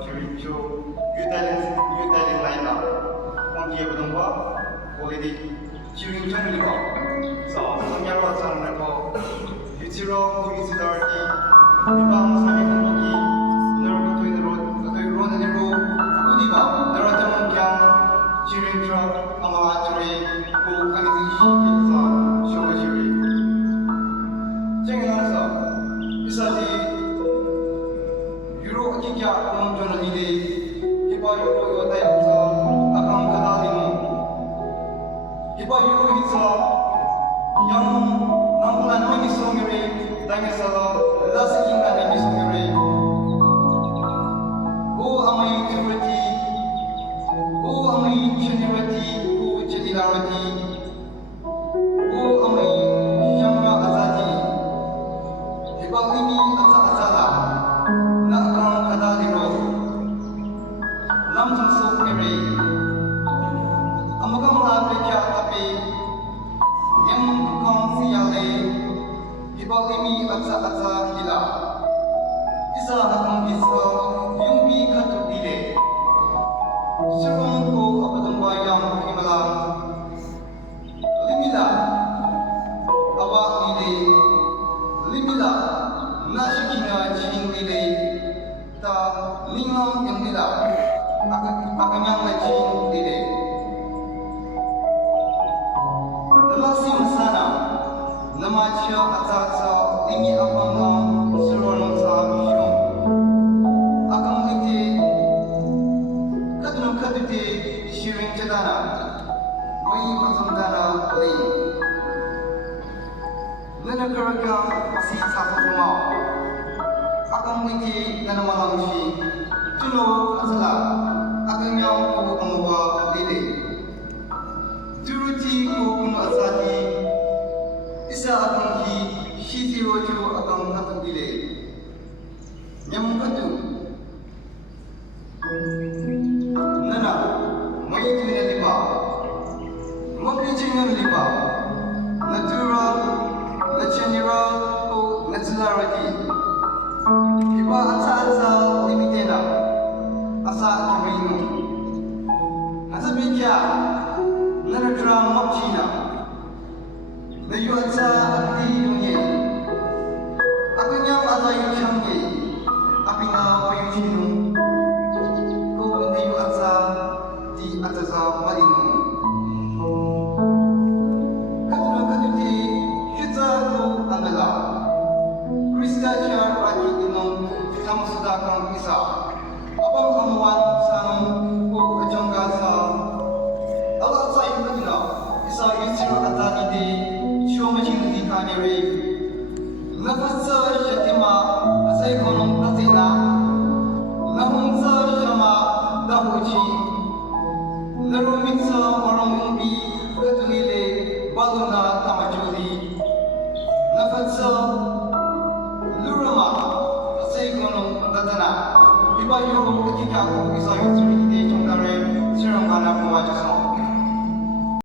주립주 유달린 라인업 공기의 부동과 고리디 지윈 정리와 성야로 장르고 유지로 구이스더티 비방 사기 공격이 너를 그토이로 내로 구디바 너를 때문 그냥 지윈 트럭 아마 아주리 고 가니스 시기에서 쇼가지리 쟁여나서 이사지 유로 기기야 공존을 이리 히바 유로 요다 영서 아강 가다리노 히바 유로 히서 영 남부난 미기 송유리 땅에서 라스킹간의 미송유리 오 아마이 튜르티 오 아마이 튜니르티 오 제디라르티 오 아마이 샹라 아자디 히바 이미 아자아자라 나강 가다리로 lamsuk ere amagam labrekya tapi yang kong siale hibalimi atsa hila isa akong isa yumbi khatu bile sirong ko apadong bayang himalang limila awa ile limila nashikina ching ile ta ningam yang nila akan yang lagi dede. Lelasim sana, nama cia atasa limi abang seronong sahabium. Akan ite kadang kadute shiring cedana, mai masam dana lay. Nana kerja si satu rumah. Akan ite nana malam si tuno asala. Akan yang ko kumuha dede. Turuti ko kuno asati isa akan ki shiziro jo akan hatu dede. Nyam hatu. Nana mai tunya liba. Makichingan liba. Natural, natural ko naturality. Iba asa limitena. Asa keminu, asa bikia, nana drama mapchina, na yuansa ati yunye, aku nyam asa yuchamye, api na payuchinu, ko na yuansa di atasa marinu. Katuna katuti, yuta ko andala, Krista char pagi inong samsuda kang isa. Abang kamuan sang ko ajangga sa Allah sa imagina isa yusiro atani de shomajin di kanere nafasa shatima asai konong tatina nahungsa shama dahuchi narumitsa marongumbi katunile baluna tamajuli nafasa lurama asai konong tatana Iba yung ketika aku bisa yusri di jongkare serang anak mewajah